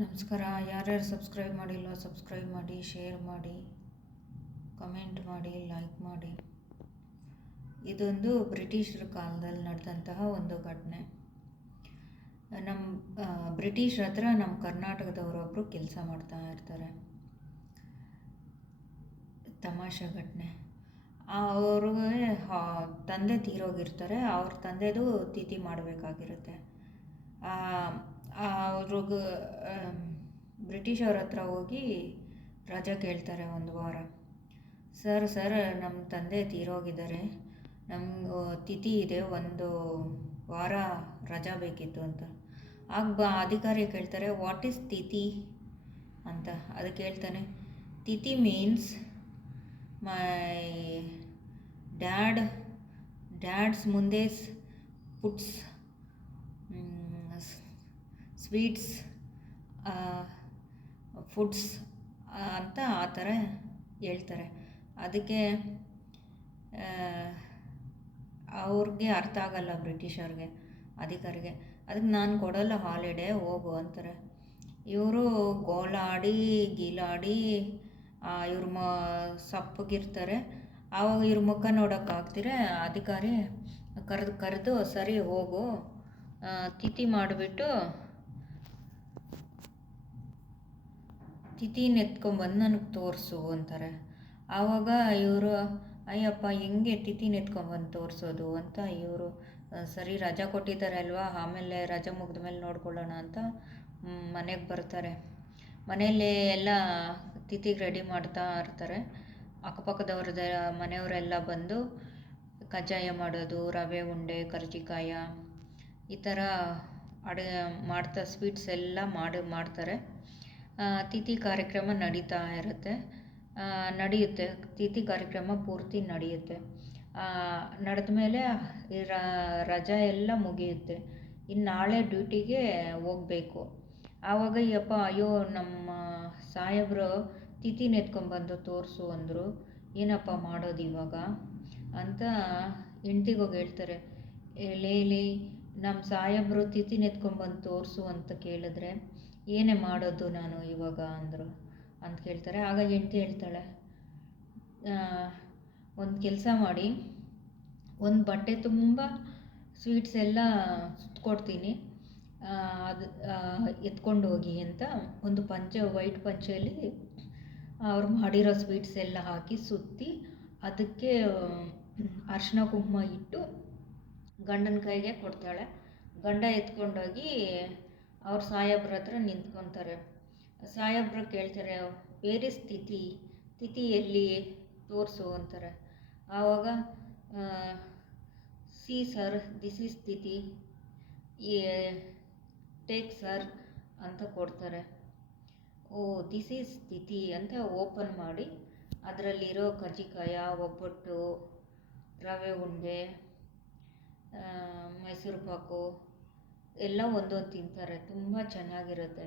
ನಮಸ್ಕಾರ. ಯಾರ್ಯಾರು ಸಬ್ಸ್ಕ್ರೈಬ್ ಮಾಡಿಲ್ಲ, ಸಬ್ಸ್ಕ್ರೈಬ್ ಮಾಡಿ, ಶೇರ್ ಮಾಡಿ, ಕಮೆಂಟ್ ಮಾಡಿ, ಲೈಕ್ ಮಾಡಿ. ಇದೊಂದು ಬ್ರಿಟಿಷರ ಕಾಲದಲ್ಲಿ ನಡೆದಂತಹ ಒಂದು ಘಟನೆ. ನಮ್ಮ ಬ್ರಿಟಿಷರ ಹತ್ರ ನಮ್ಮ ಕರ್ನಾಟಕದವರೊಬ್ಬರು ಕೆಲಸ ಮಾಡ್ತಾ ಇರ್ತಾರೆ. ತಮಾಷೆ ಘಟನೆ. ಅವ್ರಿಗೆ ತಂದೆ ತೀರೋಗಿರ್ತಾರೆ. ಅವ್ರ ತಂದೆದು ತಿಥಿ ಮಾಡಬೇಕಾಗಿರುತ್ತೆ. ಅವ್ರ ಹತ್ರ ಹೋಗಿ ರಜಾ ಕೇಳ್ತಾರೆ ಒಂದು ವಾರ. ಸರ್ ಸರ್ ನಮ್ಮ ತಂದೆ ತೀರೋಗಿದ್ದಾರೆ. ನಮ್ಗೆ ತಿಥಿ ಇದೆ, ಒಂದು ವಾರ ರಜಾ ಬೇಕಿತ್ತು ಅಂತ. ಆಗ ಬ ಅಧಿಕಾರಿ ಕೇಳ್ತಾರೆ, ವಾಟ್ ಈಸ್ ತಿಥಿ? ಅಂತ ಅದಕ್ಕೆ ಹೇಳ್ತಾನೆ ತಿಥಿ ಮೀನ್ಸ್ ಮೈ ಡ್ಯಾಡ್, ಡ್ಯಾಡ್ಸ್ ಮುಂದೆ ಪುಟ್ಸ್ ಸ್ವೀಟ್ಸ್ ಫುಡ್ಸ್ ಅಂತ ಆ ಥರ ಹೇಳ್ತಾರೆ. ಅದಕ್ಕೆ ಅವ್ರಿಗೆ ಅರ್ಥ ಆಗಲ್ಲ ಬ್ರಿಟಿಷವ್ರಿಗೆ ಅಧಿಕಾರಿಗೆ. ಅದಕ್ಕೆ ನಾನು ಕೊಡಲ್ಲ ಹಾಲಿಡೇ, ಹೋಗು ಅಂತಾರೆ. ಇವರು ಗೋಲಾಡಿ, ಗೀಲಾಡಿ ಇವ್ರ ಮ, ಸಪ್ಪಗಿರ್ತಾರೆ. ಆವಾಗ ಇವ್ರ ಮುಖ ನೋಡೋಕ್ಕಾಗ್ದಿರ ಅಧಿಕಾರಿ ಕರೆದು ಕರೆದು ಸರಿ ಹೋಗು ತಿಥಿ ಮಾಡಿಬಿಟ್ಟು ತಿಥಿನ ಎತ್ಕೊಂಬಂದು ನನಗೆ ತೋರಿಸು ಅಂತಾರೆ. ಆವಾಗ ಇವರು, ಅಯ್ಯಪ್ಪ, ಹೆಂಗೆ ತಿಥಿನ ಎತ್ಕೊಂಬಂದು ತೋರಿಸೋದು? ಅಂತ ಇವರು ಸರಿ, ರಜಾ ಕೊಟ್ಟಿದ್ದಾರೆ ಅಲ್ವಾ? ಆಮೇಲೆ ರಜಾ ಮುಗಿದ ಮೇಲೆ ನೋಡ್ಕೊಳ್ಳೋಣ ಅಂತ ಮನೆಗೆ ಬರ್ತಾರೆ. ಮನೆಯಲ್ಲೇ ಎಲ್ಲ ತಿಥಿಗೆ ರೆಡಿ ಮಾಡ್ತಾ ಇರ್ತಾರೆ. ಅಕ್ಕಪಕ್ಕದವ್ರದ ಮನೆಯವರೆಲ್ಲ ಬಂದು ಕಜ್ಜಾಯ ಮಾಡೋದು, ರವೆ, ಉಂಡೆ, ಕರ್ಜಿಕಾಯ, ಈ ಥರ ಅಡುಗೆ ಮಾಡ್ತಾ ಸ್ವೀಟ್ಸ್ ಎಲ್ಲ ಮಾಡಿ, ಮಾಡ್ತಾರೆ. ತಿಥಿ ಕಾರ್ಯಕ್ರಮ ನಡೀತಾ ಇರುತ್ತೆ. ನಡೆಯುತ್ತೆ. ತಿಥಿ ಕಾರ್ಯಕ್ರಮ ಪೂರ್ತಿ ನಡೆಯುತ್ತೆ. ನಡೆದ ಮೇಲೆ ರಜಾ ಎಲ್ಲ ಮುಗಿಯುತ್ತೆ. ಇನ್ನು ನಾಳೆ ಡ್ಯೂಟಿಗೆ ಹೋಗಬೇಕು. ಆವಾಗ ಯಪ್ಪ ಅಯ್ಯೋ, ನಮ್ಮ ಸಾಹೇಬ್ರು ತಿಥಿನ ಎತ್ಕೊಂಬಂದು ತೋರಿಸು ಅಂದರು. ಏನಪ್ಪ ಮಾಡೋದು ಇವಾಗ? ಅಂತ ಹೆಂಡ್ತಿಗೋಗಿ ಹೇಳ್ತಾರೆ. ಲೇಲಿ ನಮ್ಮ ಸಾಹೇಬ್ರು ತಿಥಿ ನೆತ್ಕೊಂಬಂದು ತೋರಿಸು ಅಂತ ಕೇಳಿದ್ರೆ ಏನೇ ಮಾಡೋದು ನಾನು ಇವಾಗ ಅಂದರು, ಅಂತ ಕೇಳ್ತಾರೆ. ಆಗ ಹೆಂಡ್ತಿ ಹೇಳ್ತಾಳೆ ಒಂದು ಕೆಲಸ ಮಾಡಿ, ಒಂದು ಬಟ್ಟೆ ತುಂಬ ಸ್ವೀಟ್ಸ್ ಎಲ್ಲ ಸುತ್ತಕೊಡ್ತೀನಿ ಅದು ಎತ್ಕೊಂಡು ಹೋಗಿ ಅಂತ ಒಂದು ಪಂಚೆ, ವೈಟ್ ಪಂಚೆಯಲ್ಲಿ ಅವ್ರು ಮಾಡಿರೋ ಸ್ವೀಟ್ಸ್ ಎಲ್ಲ ಹಾಕಿ ಸುತ್ತಿ ಅದಕ್ಕೆ ಅರಿಶಿನ ಕುಂಕುಮ ಇಟ್ಟು ಗಂಡನ ಕೈಗೆ ಕೊಡ್ತಾಳೆ. ಗಂಡ ಎತ್ಕೊಂಡೋಗಿ ಅವ್ರ ಸಾಹೇಬ್ರ ಹತ್ರ ನಿಂತ್ಕೊತಾರೆ. ಸಾಹೇಬ್ರು ಕೇಳ್ತಾರೆ, ಬೇರೆ ಸ್ಥಿತಿ, ಸ್ಥಿತಿಯಲ್ಲಿ ತೋರಿಸು ಅಂತಾರೆ. ಆವಾಗ ಸಿ ಸರ್, ದಿಸ್ ಈಸ್ ಸ್ಥಿತಿ ಟೇಕ್ ಸರ್ ಅಂತ ಕೊಡ್ತಾರೆ. ಓ, ದಿಸ್ ಈಸ್ ಸ್ಥಿತಿ ಅಂತ ಓಪನ್ ಮಾಡಿ, ಅದರಲ್ಲಿರೋ ಕಜ್ಜಿಕಾಯ ಒಬ್ಬಟ್ಟು, ರವೆ ಉಂಡೆ ಮೈಸೂರು ಪಾಕು ಎಲ್ಲ ಒಂದೊಂದು ತಿಂತಾರೆ, ತುಂಬ ಚೆನ್ನಾಗಿರುತ್ತೆ.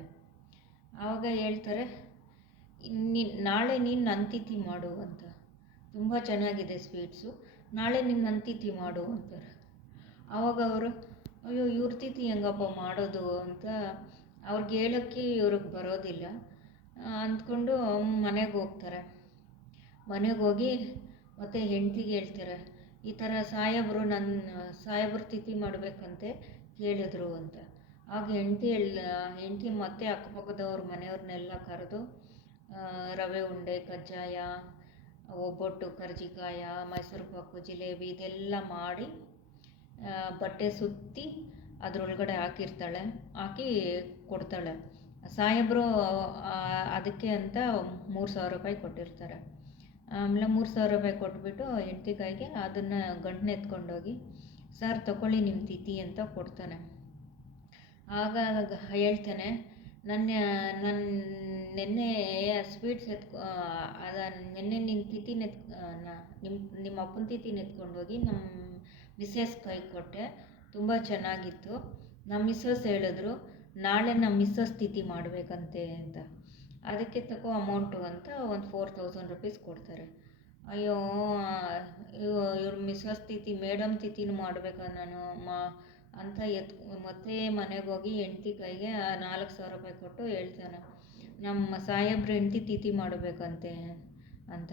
ಆವಾಗ ಹೇಳ್ತಾರೆ, ನೀ, ನಾಳೆ ನೀನು ನನ್ನ ಮಾಡು ಅಂತ. ತುಂಬ ಚೆನ್ನಾಗಿದೆ ಸ್ವೀಟ್ಸು, ನಾಳೆ ನೀನು ನನ್ನ ಮಾಡು ಅಂತಾರೆ. ಆವಾಗ ಅವರು, ಅಯ್ಯೋ, ಇವ್ರ ತಿಥಿ ಹೆಂಗಪ್ಪ ಮಾಡೋದು ಅಂತ ಅವ್ರಿಗೆ ಹೇಳೋಕ್ಕೆ ಇವ್ರಿಗೆ ಬರೋದಿಲ್ಲ. ಅಂದ್ಕೊಂಡು ಮನೆಗೆ ಹೋಗ್ತಾರೆ. ಮನೆಗೆ ಹೋಗಿ ಮತ್ತು ಹೆಂಡ್ತಿಗೆ ಹೇಳ್ತಾರೆ, ಈ ಥರ ಸಾಹೇಬರು ನನ್ನ ಸಾಹೇಬ್ರು ತಿಥಿ ಮಾಡಬೇಕಂತೆ ಕೇಳಿದ್ರು ಅಂತ. ಆಗ ಹೆಂಡತಿ ಹೇಳ ಹೆಂಡತಿ ಮತ್ತೆ ಅಕ್ಕಪಕ್ಕದವ್ರ ಮನೆಯವ್ರನ್ನೆಲ್ಲ ಕರೆದು ರವೆ ಉಂಡೆ, ಕಜ್ಜಾಯ, ಒಬ್ಬಟ್ಟು ಕರ್ಜಿಕಾಯ, ಮೈಸೂರು ಪಾಕು, ಜಿಲೇಬಿ ಇದೆಲ್ಲ ಮಾಡಿ ಬಟ್ಟೆ ಸುತ್ತಿ ಅದರೊಳಗಡೆ ಹಾಕಿರ್ತಾಳೆ, ಹಾಕಿ ಕೊಡ್ತಾಳೆ. ಸಾಹೇಬರು ಅದಕ್ಕೆ ಅಂತ ಮೂರು ಸಾವಿರ ರೂಪಾಯಿ ಕೊಟ್ಟಿರ್ತಾರೆ. ಆಮೇಲೆ ಮೂರು ಸಾವಿರ ರೂಪಾಯಿ ಕೊಟ್ಬಿಟ್ಟು ಹೆಂಡತಿ ಕೈಗೆ ಅದನ್ನು ಗಂಟನ್ನ ಎತ್ಕೊಂಡೋಗಿ ಸರ್, ತಗೊಳ್ಳಿ ನಿಮ್ಮ ತಿಥಿ ಅಂತ ಕೊಡ್ತಾನೆ. ಆಗ ಹೇಳ್ತಾನೆ, ನನ್ನ ನನ್ನ ನಿನ್ನೆ ಸ್ವೀಟ್ಸ್ ಎತ್ಕೊ ಅದ ನಿನ್ನೆ ನಿನ್ನ ತಿಥಿನ ನಿಮ್ಮ ನಿಮ್ಮ ಅಪ್ಪನ ತಿಥಿನ ಎತ್ಕೊಂಡು ಹೋಗಿ ನಮ್ಮ ಮಿಸ್ಸಸ್ ಕೈ ಕೊಟ್ಟೆ. ತುಂಬ ಚೆನ್ನಾಗಿತ್ತು. ನಮ್ಮ ಮಿಸ್ಸಸ್ ಹೇಳಿದ್ರು, ನಾಳೆ ನಮ್ಮ ಮಿಸ್ಸಸ್ ತಿಥಿ ಮಾಡಬೇಕಂತೆ ಅಂತ. ಅದಕ್ಕೆ ತಗೋ ಅಮೌಂಟು ಅಂತ ಒಂದು ಫೋರ್ ತೌಸಂಡ್ ರುಪೀಸ್ ಕೊಡ್ತಾರೆ. ಅಯ್ಯೋ, ಇವ್ರ ಮಿಸ್ಸಸ್ ತಿಥಿ, ಮೇಡಮ್ ತಿಥಿನೂ ಮಾಡಬೇಕಾ ನಾನು, ಮಾ, ಅಂತ ಎತ್, ಮತ್ತೆ ಮನೆಗೆ ಹೋಗಿ ಹೆಂಡ್ತಿ ಕೈಗೆ ನಾಲ್ಕು ಸಾವಿರ ರೂಪಾಯಿ ಕೊಟ್ಟು ಹೇಳ್ತಾನೆ. ನಮ್ಮ ಸಾಹೇಬ್ರ ಹೆಂಡ್ತಿ ತಿಥಿ ಮಾಡಬೇಕಂತೆ ಅಂತ.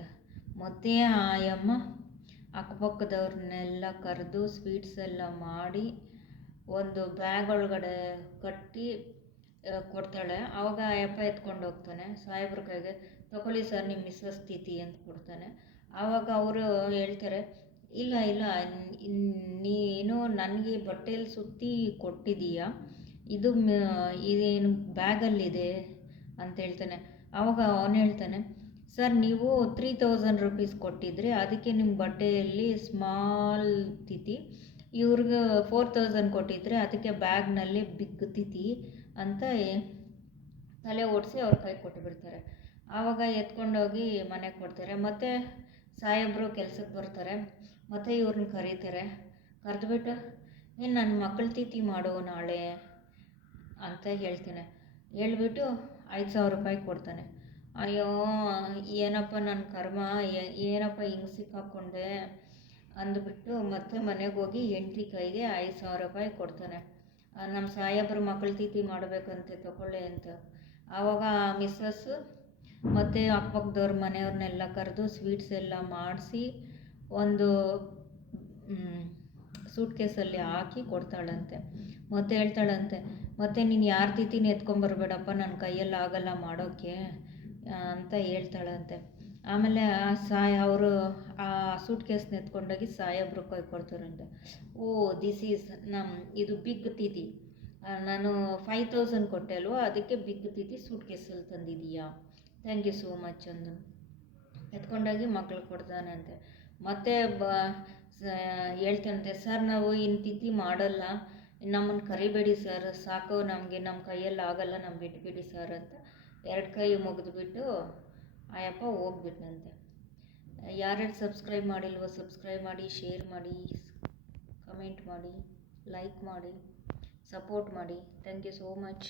ಮತ್ತೆ ಆಯಮ್ಮ, ಅಕ್ಕಪಕ್ಕದವ್ರನ್ನೆಲ್ಲ ಕರೆದು ಸ್ವೀಟ್ಸ್ ಎಲ್ಲ ಮಾಡಿ ಒಂದು ಬ್ಯಾಗ್ ಒಳಗಡೆ ಕಟ್ಟಿ ಕೊಡ್ತಾಳೆ. ಆವಾಗ ಆಯಪ್ಪ ಎತ್ಕೊಂಡು ಹೋಗ್ತಾನೆ. ಸಾಹೇಬ್ರ ಕೈಗೆ, ತಗೊಳ್ಳಿ ಸರ್ ನಿಮ್ಮ ಮಿಸ್ಸಸ್ ತಿಥಿ ಅಂತ ಕೊಡ್ತಾನೆ. ಆವಾಗ ಅವರು ಹೇಳ್ತಾರೆ, ಇಲ್ಲ ಇಲ್ಲ ನೀನು ನನಗೆ ಬಟ್ಟೆಯಲ್ಲಿ ಸುತ್ತಿ ಕೊಟ್ಟಿದ್ದೀಯ ಇದು ಇದೇನು ಬ್ಯಾಗಲ್ಲಿದೆ? ಅಂತ ಹೇಳ್ತಾನೆ. ಆವಾಗ ಅವನು ಹೇಳ್ತಾನೆ, ಸರ್, ನೀವು ತ್ರೀ ತೌಸಂಡ್ ರುಪೀಸ್ ಕೊಟ್ಟಿದ್ರಿ ಅದಕ್ಕೆ ನಿಮ್ಮ ಬಟ್ಟೆಯಲ್ಲಿ ಸ್ಮಾಲ್ ತಿತಿ ಇವ್ರಿಗೆ ಫೋರ್ ತೌಸಂಡ್ ಕೊಟ್ಟಿದ್ರೆ ಅದಕ್ಕೆ ಬ್ಯಾಗ್ನಲ್ಲಿ ಬಿಗ್ ತಿತಿ ಅಂತ ತಲೆ ಓಡಿಸಿ ಅವ್ರ ಕೈ ಕೊಟ್ಟುಬಿಡ್ತಾರೆ ಆವಾಗ ಎತ್ಕೊಂಡೋಗಿ ಮನೆಗೆ ಕೊಡ್ತಾರೆ. ಮತ್ತು ಸಾಹೇಬರು ಕೆಲ್ಸಕ್ಕೆ ಬರ್ತಾರೆ, ಮತ್ತು ಇವ್ರನ್ನ ಕರೀತಾರೆ. ಕರೆದ್ಬಿಟ್ಟು, ಏನು ನನ್ನ ಮಕ್ಕಳ ತಿಥಿ ಮಾಡು ನಾಳೆ ಅಂತ ಹೇಳ್ತಾನೆ. ಹೇಳ್ಬಿಟ್ಟು ಐದು ಸಾವಿರ ರೂಪಾಯಿ ಕೊಡ್ತಾನೆ. ಅಯ್ಯೋ, ಏನಪ್ಪ ನನ್ನ ಕರ್ಮ? ಏನಪ್ಪ ಹಿಂಗೆ ಸಿಕ್ಕಾಕ್ಕೊಂಡೆ ಅಂದ್ಬಿಟ್ಟು ಮತ್ತೆ ಮನೆಗೆ ಹೋಗಿ ಹೆಂಡ್ತಿ ಕೈಗೆ ಐದು ಸಾವಿರ ರೂಪಾಯಿ ಕೊಡ್ತಾನೆ. ನಮ್ಮ ಸಾಹೇಬ್ರ ಮಕ್ಕಳ ತಿಥಿ ಮಾಡಬೇಕಂತೆ, ತಗೊಳ್ಳಿ ಅಂತ. ಆವಾಗ ಮಿಸ್ಸಸ್ಸು ಮತ್ತು ಅಕ್ಕಪಕ್ಕದವ್ರ ಮನೆಯವ್ರನ್ನೆಲ್ಲ ಕರೆದು ಸ್ವೀಟ್ಸ್ ಎಲ್ಲ ಮಾಡಿಸಿ ಒಂದು ಸೂಟ್ ಕೇಸಲ್ಲಿ ಹಾಕಿ ಕೊಡ್ತಾಳಂತೆ. ಮತ್ತೆ ಹೇಳ್ತಾಳಂತೆ, ಮತ್ತೆ ನೀನು ಯಾರ ತಿಥಿನ ಎತ್ಕೊಂಬರ್ಬೇಡಪ್ಪ ನನ್ನ ಕೈಯಲ್ಲಿ ಆಗಲ್ಲ ಮಾಡೋಕ್ಕೆ ಅಂತ ಹೇಳ್ತಾಳಂತೆ. ಆಮೇಲೆ ಆ ಸಾಯ, ಅವರು ಆ ಸೂಟ್ ಕೇಸ್ನ ಎತ್ಕೊಂಡೋಗಿ ಸಾಯಬ್ರು ಕೈ ಕೊಡ್ತಾರಂತೆ. ಓ ದಿಸ್ ಈಸ್ ನಮ್ಮ ಇದು ಬಿಗ್ ತಿಥಿ. ನಾನು ಫೈವ್ ತೌಸಂಡ್ ಕೊಟ್ಟೆ ಅಲ್ವಾ, ಅದಕ್ಕೆ ಬಿಗ್ ತಿಥಿ ಸೂಟ್ ಕೇಸಲ್ಲಿ ತಂದಿದ್ದೀಯಾ ಥ್ಯಾಂಕ್ ಯು ಸೋ ಮಚ್ ಅಂದು ಎತ್ಕೊಂಡೋಗಿ ಕೊಡ್ತಾನೆ ಅಂತೆ. ಮತ್ತೆ ಬ ಹೇಳ್ತಂತೆ ಸರ್ ನಾವು ಇಂತಿತಿ ಮಾಡಲ್ಲ. ನಮ್ಮನ್ನು ಕರಿಬೇಡಿ ಸರ್ ಸಾಕು ನಮಗೆ ನಮ್ಮ ಕೈಯಲ್ಲಿ ಆಗಲ್ಲ ನಮ್ಮ ಬಿಟ್ಬಿಡಿ ಸರ್ ಅಂತ. ಎರಡು ಕೈ ಮುಗಿದ್ಬಿಟ್ಟು ಆಯಪ್ಪ ಹೋಗ್ಬಿಟ್ನಂತೆ. ಯಾರ್ಯಾರು ಸಬ್ಸ್ಕ್ರೈಬ್ ಮಾಡಿಲ್ವೋ ಸಬ್ಸ್ಕ್ರೈಬ್ ಮಾಡಿ ಶೇರ್ ಮಾಡಿ ಕಮೆಂಟ್ ಮಾಡಿ ಲೈಕ್ ಮಾಡಿ ಸಪೋರ್ಟ್ ಮಾಡಿ. Thank you so much